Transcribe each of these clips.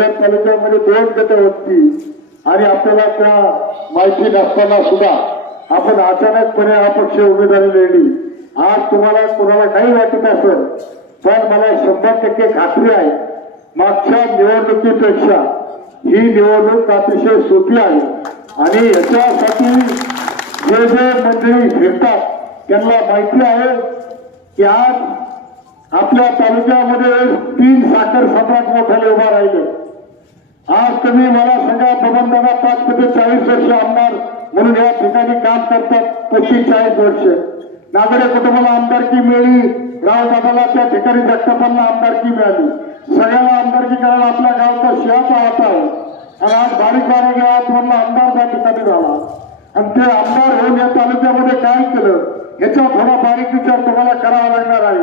या तालुक्यामध्ये दोन गट होती. आणि आपल्याला त्या माहिती नसताना सुद्धा आपण अचानकपणे हा पक्ष उमेदवारी लढली आज तुम्हाला कोणाला नाही वाटत असेल पण मला शंभर टक्के खात्री आहे मागच्या निवडणुकीपेक्षा ही निवडणूक अतिशय सोपी आहे. आणि याच्यासाठी जे जे मंडळी फिरतात त्यांना माहिती आहे की आज आपल्या तालुक्यामध्ये तीन साखर सम्राट मोठाले उभा राहिले. आज तुम्ही मला सांगा बबनदादा पाच ते चाळीस वर्ष आमदार म्हणून या ठिकाणी काम करतात पस्तीस चाळीस वर्ष. नागडे कुटुंबाला आमदारकी मिळाली रावदादाला त्या ठिकाणी जगतापांना आमदारकी मिळाली. सगळ्याला आमदारकी करायला आपल्या गावाचा शिवाचा होता आहे आणि आज बारीक बारीक गावातून आमदार त्या ठिकाणी झाला आणि ते आमदार होऊन या तालुक्यामध्ये काय केलं याचा थोडा बारीक विचार तुम्हाला करावा लागणार आहे.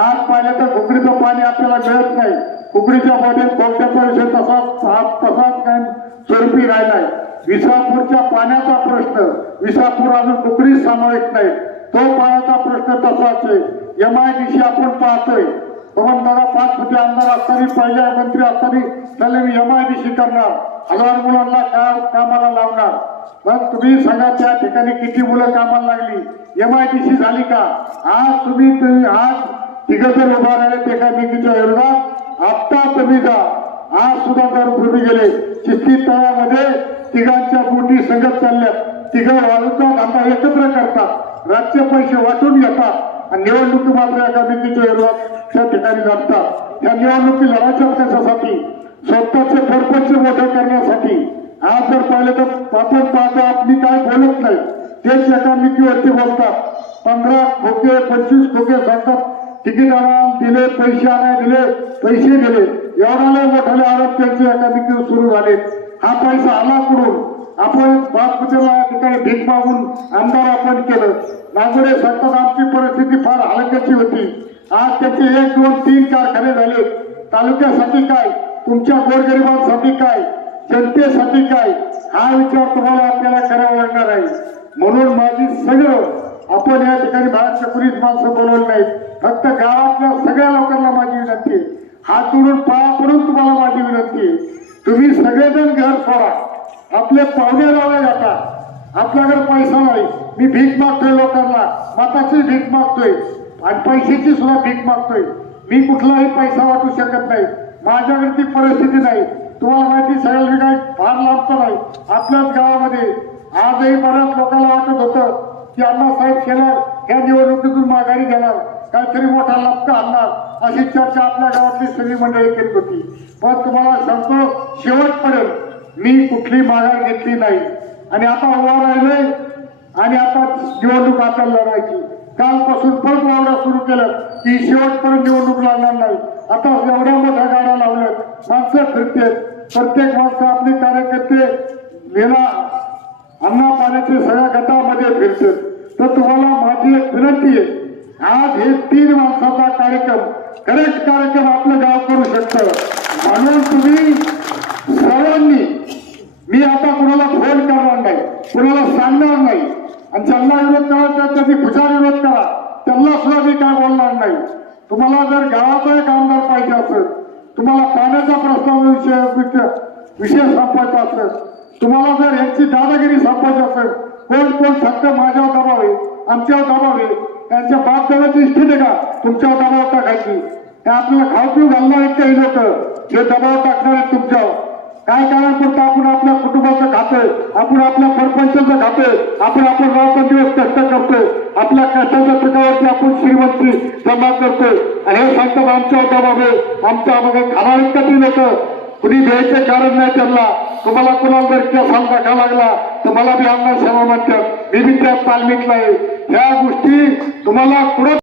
आज पाहिलं तर कुकडीचं पाणी आपल्याला मिळत नाही. कुकडीच्या मध्ये कोणत्या परिषद तसाच हा- तसाच काय स्वरूपी राहिलाय. विसापूरच्या पाण्याचा प्रश्न विसापूर अजून कुकडीच सामायिक नाही. तो पाण्याचा प्रश्न तसाच आहे. एम आय डी सी आपण पाहतोय. पवन दादा पाच फुटे आमदार असताना पहिल्या मंत्री असताना त्याला मी एम आय डी सी करणार. हजार मुलांना काय कामाला लावणार. मग तुम्ही सांगा त्या ठिकाणी किती मुलं कामाला लागली? एम आय डी सी झाली का? आज तुम्ही तुम्ही आज तिघ जर उभा राहिले एका निधीच्या विरोधात? आत्ता आज सुद्धा जर गेले. चिस्ती तळ्यामध्ये तिघांच्या बोटी संगत चालल्या. तिघं वाढवतात आता एकत्र करतात. राज्य पैसे वाटून घेतात आणि निवडणुकी मात्र एका निधीच्या विरोधात त्या ठिकाणी लढतात या निवडणुकी लढायच्या कशासाठी स्वतःचे परपंच मोठे करण्यासाठी आज जर पाहिलं तर आपण पाहता आपली काय बोलत नाही. तेच एका बोलतात. पंधरा खोके पंचवीस खोके सांगतात. तिकीट आणा दिले पैसे आणा दिले पैसे दिले. एवढ्याला मोठाले आरोप त्यांचे एका सुरू झाले हा पैसा आला कुठून? आपण बासमतीला ठिकाणी भीक मागून आमदार आपण केलं. नागोडे सांगतात आमची परिस्थिती फार हलक्याची होती. आज त्याचे एक दोन तीन कारखाने झाले. तालुक्यासाठी काय? तुमच्या गोरगरिबांसाठी काय? जनतेसाठी काय? हा विचार तुम्हाला आपल्याला करावा लागणार आहे. म्हणून माझी सगळं आपण या ठिकाणी भारतच्या कुणीच माणसं बोलवली नाहीत. फक्त गावातल्या सगळ्या लोकांना माझी विनंती आहे. हात जोडून पाया पडून तुम्हाला माझी विनंती आहे. तुम्ही सगळेजण घर सोडा. आपले पाहुणे लावा जातात आपल्याकडे पैसा नाही. मी भीक मागतोय लोकांना. मताची भीक मागतोय. आणि पैशाची सुद्धा भीक मागतोय. मी कुठलाही पैसा वाटू शकत नाही. माझ्याकडे ती परिस्थिती नाही. तुम्हाला माहिती सगळ्या काय फार लाभचं नाही. आपल्याच गावामध्ये आजही बऱ्याच लोकांना वाटत होतं की अण्णासाहेब शेलार ह्या निवडणुकीतून माघारी घेणार. काहीतरी मोठा लपका आणणार. अशी चर्चा आपल्या गावातली सगळी मंडळी करीत होती. पण तुम्हाला सांगतो शेवटपर्यंत मी कुठली माघार घेतली नाही. आणि आता उभा राहिलोय आणि आता निवडणूक आता लढायची. कालपासून परत वावडा सुरू केलं की शेवटपर्यंत निवडणूक लागणार नाही. आता एवढ्या मोठ्या गाड्या लावल्यात. माणसं फिरतेत प्रत्येक माणसं आपले कार्यकर्ते मेला अन्ना पाण्याचे सगळ्या गटामध्ये फिरतात. तर तुम्हाला माझी एक विनंती आहे आज हे तीन माणसाचा कार्यक्रम करेक्ट कार्यक्रम आपलं गाव करू शकतं. म्हणून तुम्ही सर्वांनी मी आता कुणाला फोन करणार नाही कुणाला सांगणार नाही आणि ज्यांना विरोध करा त्याची खुशाल विरोध करा. त्यांना सुद्धा मी काय बोलणार नाही. तुम्हाला जर गावाचा एक आमदार पाहिजे असेल तुम्हाला पाण्याचा प्रस्ताव विषय विषय- विषय असेल तुम्हाला जर यांची दादागिरी संपायची असेल कोण कोण सत्य माझ्यावर दबावे आमच्यावर दबावे त्यांच्या बापदादाची स्थिती का तुमच्यावर दबाव टाकायची. ते आपल्याला खाऊ पिऊ घालणार आहेत काही लोक. हे दबाव टाकणार आहेत तुमच्यावर काय कारण करतो आपण आपल्या कुटुंबाचं खातोय. आपण आपल्या सरपंचाचं खातोय. आपण आपण रात्र दिवस कष्ट करतोय. आपल्या कष्टाच्या पिकावरती आपण श्रीमंती जमा करतोय. आणि हे सांगतात आमच्यावर दबाव. आहे आमच्या मागे खाणार का ती लोक? कुणी द्यायचे कारण नाही त्यांना. तुम्हाला कुणाला जर केस टाका लागला? तर मला बी आमदार सेवा म्हणतात. मी बी त्यात तालमीतला आहे. या गोष्टी तुम्हाला कुठं